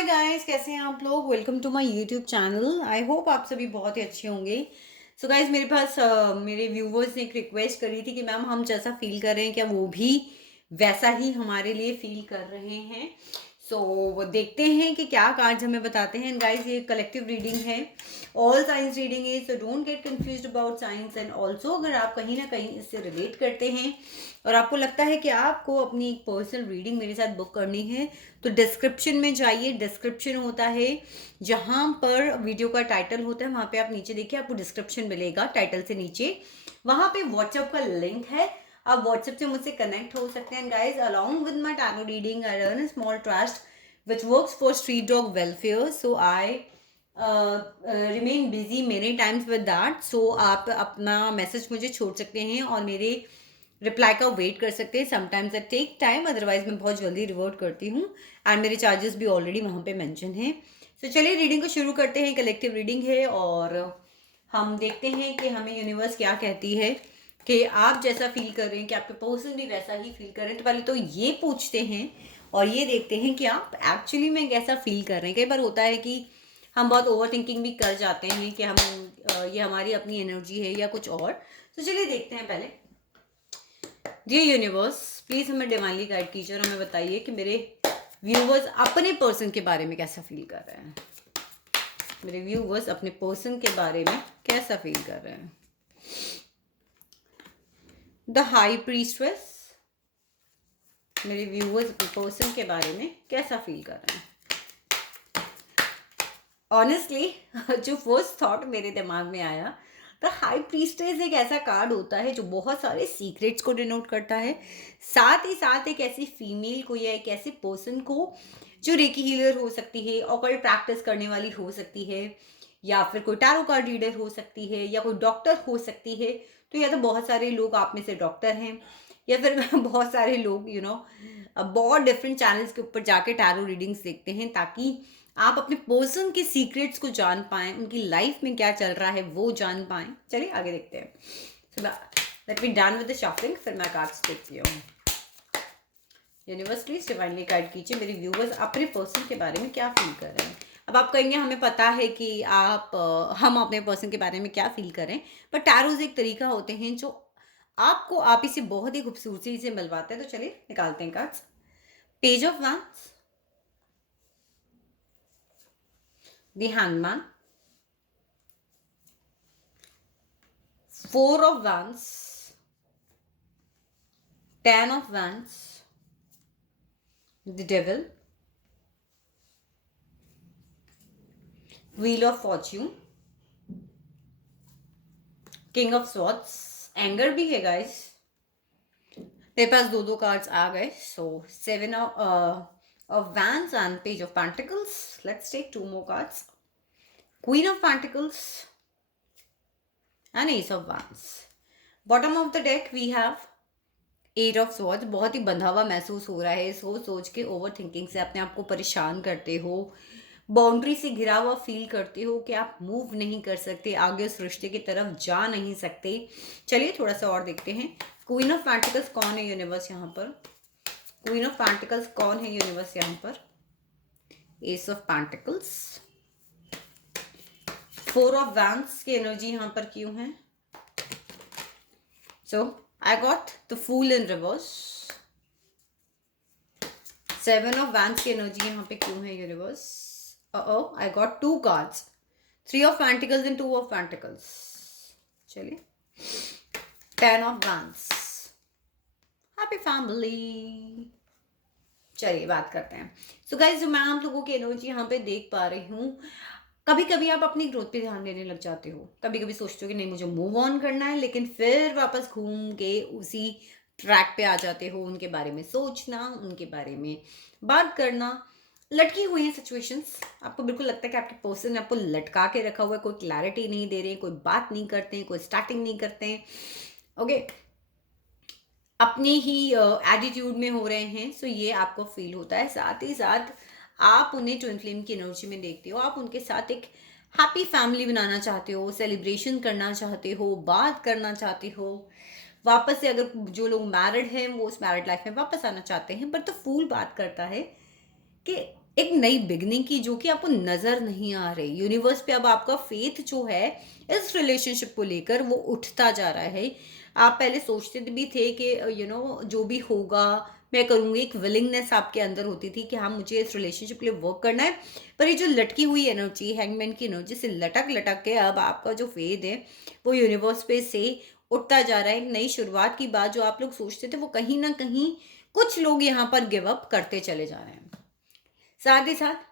Hi guys, कैसे हैं आप लोग। Welcome to my YouTube channel. I hope आप सभी बहुत ही अच्छे होंगे। सो गाइस, मेरे पास मेरे व्यूवर्स ने एक रिक्वेस्ट करी थी कि मैम हम जैसा फील कर रहे हैं क्या वो भी वैसा ही हमारे लिए फील कर रहे हैं। सो वो देखते हैं कि क्या कार्ड्स हमें बताते हैं। गाइस, ये कलेक्टिव रीडिंग है, ऑल साइंस रीडिंग है, so don't get confused about science. And also अगर आप कहीं ना कहीं इससे रिलेट करते हैं और आपको लगता है कि आपको अपनी एक पर्सनल रीडिंग मेरे साथ बुक करनी है, तो डिस्क्रिप्शन में जाइए। डिस्क्रिप्शन होता है जहाँ पर वीडियो का टाइटल होता है, वहाँ पे आप नीचे देखिए, आपको डिस्क्रिप्शन मिलेगा टाइटल से नीचे। वहाँ पे व्हाट्सएप का लिंक है, आप व्हाट्सएप से मुझसे कनेक्ट हो सकते हैं। Guys, along with my tarot reading I run a small trust which works for street dog welfare, so I remain busy many times with that. So आप अपना मैसेज मुझे छोड़ सकते हैं और मेरे रिप्लाई का वेट कर सकते हैं। Sometimes I take time, otherwise मैं बहुत जल्दी रिवर्ट करती हूँ। एंड मेरे चार्जेस भी ऑलरेडी वहाँ पे मेंशन हैं। सो चलिए रीडिंग को शुरू करते हैं। कलेक्टिव रीडिंग है और हम देखते हैं कि हमें यूनिवर्स क्या कहती है कि आप जैसा फील कर रहे हैं कि आपके पर्सन भी वैसा ही फील कर रहे हैं। तो पहले तो ये पूछते हैं और ये देखते हैं कि आप एक्चुअली में कैसा फील कर रहे हैं। कई बार होता है कि हम बहुत ओवर थिंकिंग भी कर जाते हैं कि हम ये हमारी अपनी एनर्जी है या कुछ और। तो चलिए देखते हैं पहले। डियर यूनिवर्स, प्लीज हमें डिवाइनली गाइड कीजिए और हमें बताइए कि मेरे व्यूवर्स अपने पर्सन के बारे में कैसा फील कर रहे हैं। मेरे व्यूवर्स अपने पर्सन के बारे में कैसा फील कर रहे हैं। द हाई प्रीस्ट्रेस, मेरे व्यूवर्स अपने पर्सन के बारे में कैसा फील कर रहे हैं। ऑनेस्टली जो फर्स्ट थॉट मेरे दिमाग में आया, द हाई प्रीस्टेस एक ऐसा कार्ड होता है जो बहुत सारे सीक्रेट्स को डिनोट करता है, साथ ही साथ एक ऐसी फीमेल को या एक ऐसे पर्सन को जो रेकी हीलर हो सकती है, ऑकल्ट प्रैक्टिस करने वाली हो सकती है, या फिर कोई टैरो कार्ड रीडर हो सकती है, या कोई डॉक्टर हो सकती है। तो या तो बहुत सारे लोग आप में से डॉक्टर हैं, या फिर बहुत सारे लोग बहुत डिफरेंट चैनल्स के ऊपर जाके टैरो रीडिंग्स देखते हैं ताकि आप अपने पर्सन के सीक्रेट्स को जान पाएं, उनकी लाइफ में क्या चल रहा है वो जान पाएं। चलिए आगे देखते हैं। So let me done with the shuffling, फिर मैं कार्ड्स देखती हूँ। यूनिवर्स प्लीज डिवाइनली गाइड कीजिए मेरे व्यूवर्स अपने पर्सन के बारे में क्या फील कर रहे हैं। अब आप कहेंगे हमें पता है कि हम अपने पर्सन के बारे में क्या फील करें, पर टैरोज एक तरीका होते हैं जो आपको आप ही से बहुत ही खूबसूरती से मिलवाते हैं। तो चलिए निकालते हैं cards. Page of wands, the hangman, Four of Wands, Ten of Wands, the Devil, Wheel of Fortune, King of Swords, anger भी है गाइस। मेरे पास दो कार्ड्स आ गए। So seven of Wands and Page of Pentacles. Let's take two more cards. Queen of Pentacles and Ace of Wands. Bottom of the deck we have eight of swords. बहुत ही बंधा हुआ महसूस हो रहा है, सोच सोच के ओवर थिंकिंग से अपने आप को परेशान करते हो, बाउंड्री से घिरा हुआ फील करते हो कि आप मूव नहीं कर सकते, आगे उस रिश्ते की तरफ जा नहीं सकते। चलिए थोड़ा सा और देखते हैं। क्वीन ऑफ पेंटिकल्स कौन है यूनिवर्स यहाँ पर। क्वीन ऑफ पेंटिकल्स कौन है यूनिवर्स यहाँ पर। S of pentacles, four of wands की एनर्जी यहाँ पर क्यों है। सो I got the Fool in reverse. Seven of Wands की एनर्जी यहाँ पे क्यों है universe. I got two cards. Three of Pentacles and Two of Pentacles. चलिए, Ten of Wands. Happy family. चलिए बात करते हैं। So guys, जो मैं आप लोगों की एनर्जी यहाँ पे देख पा रही हूँ, कभी कभी आप अपनी ग्रोथ पे ध्यान देने लग जाते हो, कभी कभी सोचते हो कि नहीं मुझे मूव ऑन करना है, लेकिन फिर वापस घूम के उसी ट्रैक पे आ जाते हो। उनके बारे में सोचना, उनके बारे में बात करना, लटकी हुई है सिचुएशंस। आपको बिल्कुल लगता है कि आपके पर्सन ने आपको लटका के रखा हुआ है, कोई क्लैरिटी नहीं दे रहे, कोई बात नहीं करते हैं, कोई स्टार्टिंग नहीं करते हैं। ओके, अपने ही एटीट्यूड में हो रहे हैं। सो ये आपको फील होता है। साथ ही साथ आप उन्हें ट्विन फ्लेम की एनर्जी में देखते हो, आप उनके साथ एक हैप्पी फैमिली बनाना चाहते हो, सेलिब्रेशन करना चाहते हो, बात करना चाहते हो, वापस से अगर जो लोग मैरिड हैं वो उस मैरिड लाइफ में वापस आना चाहते हैं। बट द फूल बात करता है कि एक नई बिगनिंग की जो कि आपको नज़र नहीं आ रही। यूनिवर्स पे अब आपका फेथ जो है इस रिलेशनशिप को लेकर वो उठता जा रहा है। आप पहले सोचते भी थे कि जो भी होगा मैं करूँगी, एक विलिंगनेस आपके अंदर होती थी कि हाँ, मुझे इस रिलेशनशिप के लिए वर्क करना है। पर ये जो लटकी हुई एनर्जी, हैंगमैन की एनर्जी से लटक-लटक के अब आपका जो फेथ है वो यूनिवर्स पे से उठता जा रहा है। एक नई शुरुआत की बात जो आप लोग सोचते थे वो कहीं न कहीं कुछ लोग यहाँ पर गिव अप करते चले जा रहे हैं। साथ ही साथ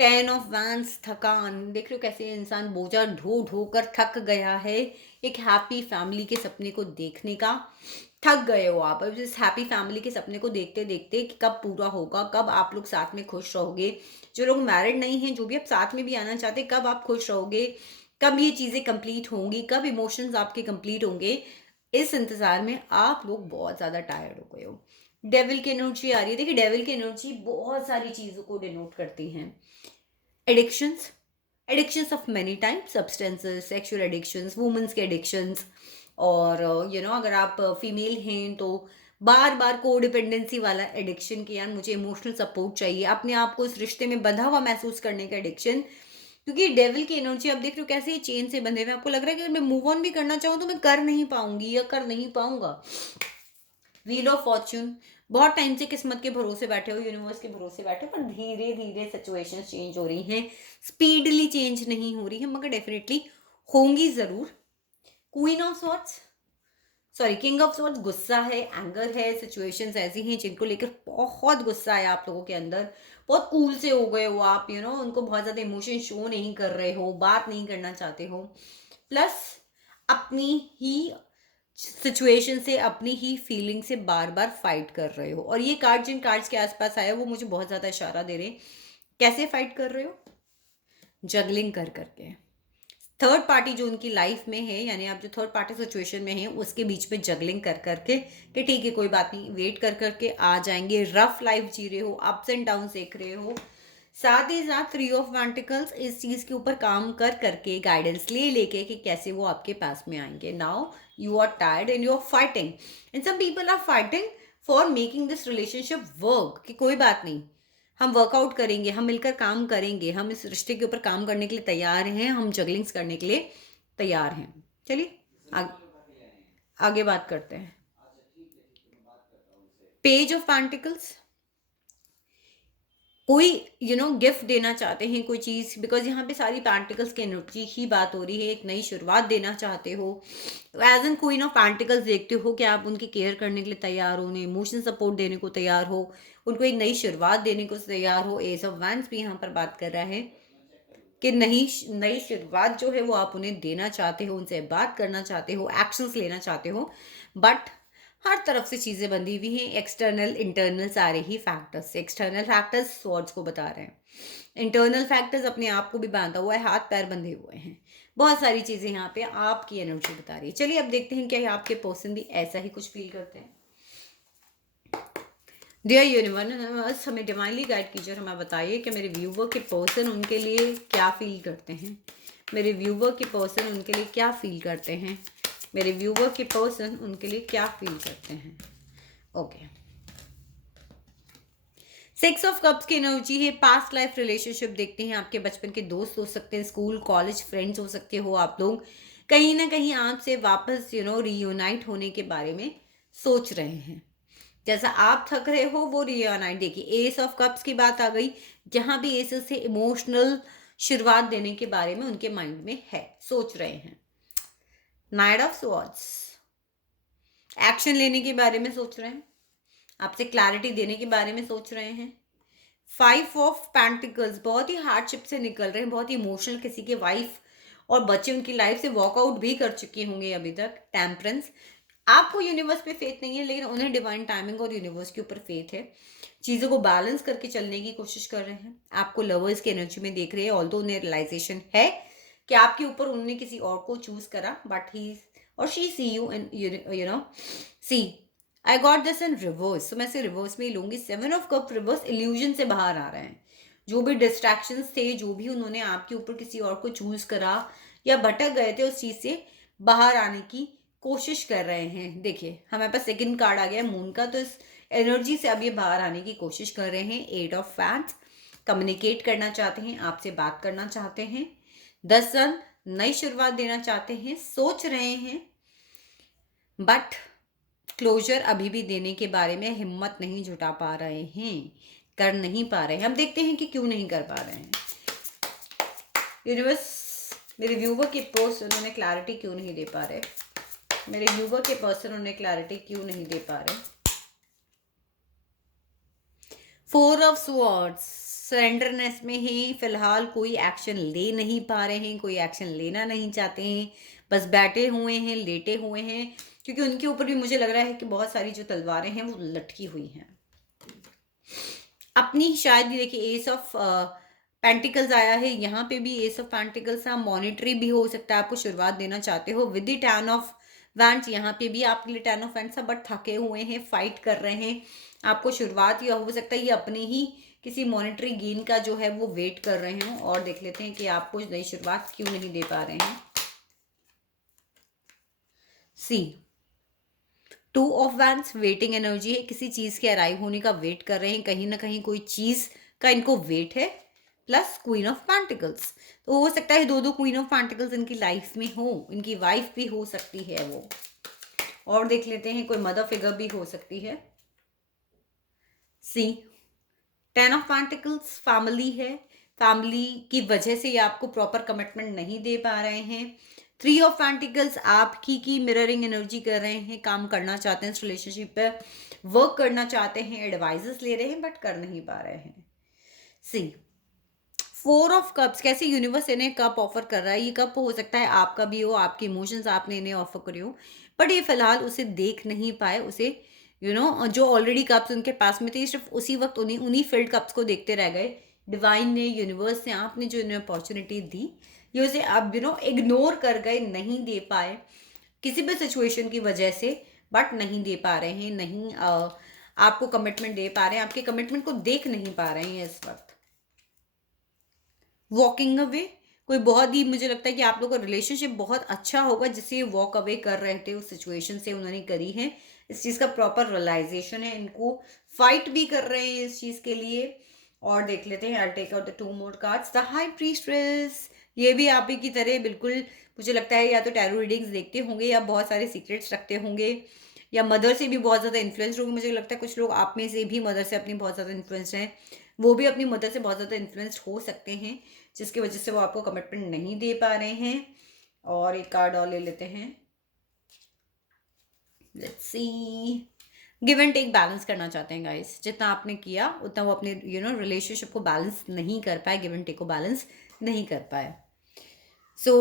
10 ऑफ वैंस, थकान, देख रहे हो कैसे इंसान बोझा ढो ढो कर थक गया है। एक हैप्पी फैमिली के सपने को देखने का थक गए हो आप। अब इस हैप्पी फैमिली के सपने को देखते देखते कि कब पूरा होगा, कब आप लोग साथ में खुश रहोगे। जो लोग मैरिड नहीं हैं, जो भी अब साथ में भी आना चाहते, कब आप खुश रहोगे, कब ये चीज़ें कंप्लीट होंगी, कब इमोशंस आपके कंप्लीट होंगे, इस इंतजार में आप लोग बहुत ज़्यादा टायर्ड हो गए हो। डेविल की एनर्जी आ रही है। देखिए, डेविल की एनर्जी बहुत सारी चीज़ों को डिनोट करती हैं। Addictions, addictions of many types, substances, sexual addictions, womens के एडिक्शंस, और अगर आप फीमेल हैं तो बार-बार कोडिपेंडेंसी वाला एडिक्शन कि यार मुझे इमोशनल सपोर्ट चाहिए, अपने आप को इस रिश्ते में बंधा हुआ महसूस करने का एडिक्शन। क्योंकि डेविल की एनर्जी आप देख रहे हो कैसे ये चेन से बंधे हुए हैं। आपको लग रहा है कि अगर मैं मूव ऑन भी करना चाहूँ तो मैं कर नहीं पाऊँगी या कर नहीं पाऊँगा। व्हील ऑफ फॉर्च्यून, बहुत टाइम से किस्मत के भरोसे बैठे हो, यूनिवर्स के भरोसे बैठे हो, पर धीरे धीरे सिचुएशंस चेंज हो रही हैं। स्पीडली चेंज नहीं हो रही है, मगर डेफिनेटली होंगी जरूर। Queen of swords, sorry, king of swords, गुस्सा है, एंगर है, सिचुएशंस ऐसी हैं जिनको लेकर बहुत गुस्सा है आप लोगों के अंदर। बहुत कूल से हो गए हो आप, उनको बहुत ज्यादा इमोशन शो नहीं कर रहे हो, बात नहीं करना चाहते हो। प्लस अपनी ही सिचुएशन से, अपनी ही फीलिंग से बार बार फाइट कर रहे हो। और ये कार्ड जिन कार्ड्स के आसपास आया वो मुझे बहुत ज्यादा इशारा दे रहे हैं। कैसे फाइट कर रहे हो? जगलिंग कर करके। थर्ड पार्टी जो उनकी लाइफ में है, यानी आप जो थर्ड पार्टी सिचुएशन में है उसके बीच में जगलिंग कर करके कि ठीक है कोई बात नहीं, वेट कर करके आ जाएंगे। रफ लाइफ जी रहे हो, अप्स एंड डाउन देख रहे हो। साथ ही साथ 3 ऑफ पेंटिकल्स, इस चीज के ऊपर काम कर करके, गाइडेंस ले लेके कि कैसे वो आपके पास में आएंगे। Now you are tired and you are fighting, and some people are fighting for making this relationship work, कि कोई बात नहीं, हम वर्कआउट करेंगे, हम मिलकर काम करेंगे, हम इस रिश्ते के ऊपर काम करने के लिए तैयार हैं, हम जगलिंग्स करने के लिए तैयार हैं। चलिए आगे बात करते हैं। पेज ऑफ पेंटिकल्स, कोई गिफ्ट देना चाहते हैं कोई चीज, बिकॉज यहाँ पे सारी पेंटिकल्स की एनर्जी ही बात हो रही है। एक नई शुरुआत देना चाहते हो, as an queen of pentacles देखते हो कि आप उनकी केयर करने के लिए तैयार हो, उन्हें इमोशनल सपोर्ट देने को तैयार हो, उनको एक नई शुरुआत देने को तैयार हो। एज ऑफ वैंस भी यहाँ पर बात कर रहा है कि नई नई शुरुआत जो है वो आप उन्हें देना चाहते हो, उनसे बात करना चाहते हो, एक्शंस लेना चाहते हो। बट हर तरफ से चीजें बंधी हुई हैं, एक्सटर्नल इंटरनल सारे ही फैक्टर्स। एक्सटर्नल फैक्टर्स स्वॉर्ड्स को बता रहे हैं, इंटरनल फैक्टर्स अपने आप को भी बांधा हुआ है, हाथ पैर बंधे हुए हैं। बहुत सारी चीजें यहाँ पे आपकी एनर्जी बता रही है। चलिए अब देखते हैं क्या आपके पर्सन भी ऐसा ही कुछ फील करते हैं। डियर यूनिवर्स, हमें डिवाइनली गाइड कीजिए और हमें बताइए कि मेरे व्यूवर के पर्सन उनके लिए क्या फील करते हैं। मेरे व्यूवर के पर्सन उनके लिए क्या फील करते हैं। मेरे व्यूवर के पर्सन उनके लिए क्या फील करते हैं। ओके, 6 ऑफ कप्स की एनर्जी है। पास्ट लाइफ रिलेशनशिप देखते हैं। आपके बचपन के दोस्त हो सकते हैं, स्कूल कॉलेज फ्रेंड्स हो सकते हो आप लोग। कहीं ना कहीं आपसे वापस रीयूनाइट होने के बारे में सोच रहे हैं। जैसा आप थक रहे हो वो रीयूनाइट। देखिए, एस ऑफ कप्स की बात आ गई, जहां भी एस से इमोशनल शुरुआत देने के बारे में उनके माइंड में है, सोच रहे हैं। नाइट ऑफ स्वॉर्ड्स, एक्शन लेने के बारे में सोच रहे हैं, आपसे क्लैरिटी देने के बारे में सोच रहे हैं। 5 ऑफ पेंटिकल्स, बहुत ही हार्डशिप से निकल रहे हैं, बहुत ही इमोशनल, किसी के वाइफ और बच्चे उनकी लाइफ से वॉकआउट भी कर चुके होंगे अभी तक। टेम्परेंस, आपको यूनिवर्स पे फेथ नहीं है, लेकिन उन्हें डिवाइन टाइमिंग और यूनिवर्स के ऊपर फेथ है। चीज़ों को बैलेंस करके चलने की कोशिश कर रहे हैं। आपको लवर्स की एनर्जी में देख रहे हैं, ऑल्दो उन्हें रियलाइजेशन है कि आपके ऊपर उन्होंने किसी और को चूज करा, बट ही और she see you and see I got this in reverse. तो मैं इसे रिवर्स में ही लूंगी। 7 ऑफ कप रिवर्स, इल्यूजन से बाहर आ रहे हैं। जो भी डिस्ट्रैक्शंस थे, जो भी उन्होंने आपके ऊपर किसी और को चूज करा या भटक गए थे, उस चीज से बाहर आने की कोशिश कर रहे हैं। देखिए, हमारे पास सेकंड कार्ड आ गया मून का, तो इस एनर्जी से अब ये बाहर आने की कोशिश कर रहे हैं। 8 ऑफ फैंस, कम्युनिकेट करना चाहते हैं, आपसे बात करना चाहते हैं। 10 सन नई शुरुआत देना चाहते हैं, सोच रहे हैं, बट क्लोजर अभी भी देने के बारे में हिम्मत नहीं जुटा पा रहे हैं, कर नहीं पा रहे हैं। हम देखते हैं कि क्यों नहीं कर पा रहे हैं। यूनिवर्स, मेरे व्यूवर के पोस्ट उन्होंने क्लैरिटी क्यों नहीं दे पा रहे, मेरे व्यूवर के पर्सन उन्हें क्लैरिटी क्यों नहीं दे पा रहे। 4 ऑफ स्वॉर्ड्स, सरेंडरनेस में ही फिलहाल कोई एक्शन ले नहीं पा रहे हैं, कोई एक्शन लेना नहीं चाहते हैं, बस बैठे हुए हैं, लेटे हुए हैं, क्योंकि उनके ऊपर भी मुझे लग रहा है कि बहुत सारी जो तलवारें हैं वो लटकी हुई हैं अपनी। शायद देखिए एस ऑफ पेंटिकल्स आया है, यहाँ पे भी एस ऑफ पेंटिकल्स, आप मॉनिटरी भी हो सकता है, आपको शुरुआत देना चाहते हो विद द 10 ऑफ वैंड्स। यहाँ पे भी आपके लिए 10 ऑफ वैंड्स, बट थके हुए हैं, फाइट कर रहे हैं, आपको शुरुआत या हो सकता है ये अपने ही किसी मॉनिटरी गेन का जो है वो वेट कर रहे हैं। और देख लेते हैं कि आपको नई शुरुआत क्यों नहीं दे पा रहे हैं। सी 2 ऑफ वैंड्स, वेटिंग एनर्जी है, किसी चीज के अराइव होने का वेट कर रहे हैं, कहीं ना कहीं कोई चीज का इनको वेट है। प्लस क्वीन ऑफ पेंटिकल्स, तो हो सकता है 2 क्वीन ऑफ पेंटिकल्स इनकी लाइफ में हो, इनकी वाइफ भी हो सकती है वो। और देख लेते हैं कोई मदर फिगर भी हो सकती है। सी 10 ऑफ पेंटिकल्स, फैमिली है, फैमिली की वजह से ये आपको प्रॉपर कमिटमेंट नहीं दे पा रहे हैं। 3 ऑफ पेंटिकल्स, आपकी की मिररिंग एनर्जी कर रहे हैं, काम करना चाहते हैं, इस रिलेशनशिप पे वर्क करना चाहते हैं, एडवाइजेस ले रहे हैं, बट कर नहीं पा रहे हैं। सी 4 ऑफ कप्स, कैसे यूनिवर्स इन्हें कप ऑफर कर रहा है, ये कप हो सकता है आपका भी हो, आपके इमोशंस आपने इन्हें ऑफर करे हो, बट ये फिलहाल उसे देख नहीं पाए, उसे जो ऑलरेडी कप्स उनके पास में थे सिर्फ उसी वक्त उन्हीं उन्हीं फिल्ड कप्स को देखते रह गए। डिवाइन ने, यूनिवर्स ने, आपने जो इन्हें अपॉर्चुनिटी दी ये उसे अब इग्नोर कर गए, नहीं दे पाए किसी भी सिचुएशन की वजह से, बट नहीं दे पा रहे हैं, नहीं आपको कमिटमेंट दे पा रहे हैं, आपके कमिटमेंट को देख नहीं पा रहे हैं इस वक्त। वॉकिंग अवे, कोई बहुत ही मुझे लगता है कि आप लोग का रिलेशनशिप बहुत अच्छा होगा जिससे ये वॉक अवे कर रहे थे उस सिचुएशन से, उन्होंने करी है, इस चीज़ का प्रॉपर रियलाइजेशन है इनको, फाइट भी कर रहे हैं इस चीज़ के लिए। और देख लेते हैं, I take out the 2 more cards. The high priestess, ये भी आप ही की तरह बिल्कुल मुझे लगता है या तो टैरो रीडिंग्स देखते होंगे या बहुत सारे सीक्रेट्स रखते होंगे, या मदर से भी बहुत ज़्यादा इन्फ्लुएंस्ड होंगे। मुझे लगता है कुछ लोग आप में से भी मदर से अपनी बहुत ज़्यादा इन्फ्लुएंस्ड हैं, वो भी अपनी मदर से बहुत ज़्यादा इन्फ्लुएंस्ड हो सकते हैं, जिसकी वजह से वो आपको कमिटमेंट नहीं दे पा रहे हैं। और एक कार्ड और ले लेते हैं, let's see. Give and take balance करना चाहते हैं गाइस, जितना आपने किया उतना वो अपने रिलेशनशिप को बैलेंस नहीं कर पाए, गिव एंड टेक को बैलेंस नहीं कर पाए। सो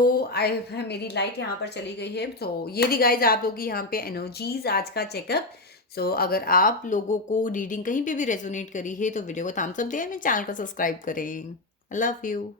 मेरी लाइट यहाँ पर चली गई है। तो ये थी गाइज आप लोगों की यहाँ पे एनर्जीज आज का चेकअप। सो अगर आप लोगों को रीडिंग कहीं पे भी रेजोनेट करी है तो वीडियो को थम्स अप दें, मेरे चैनल को सब्सक्राइब करें। I love you.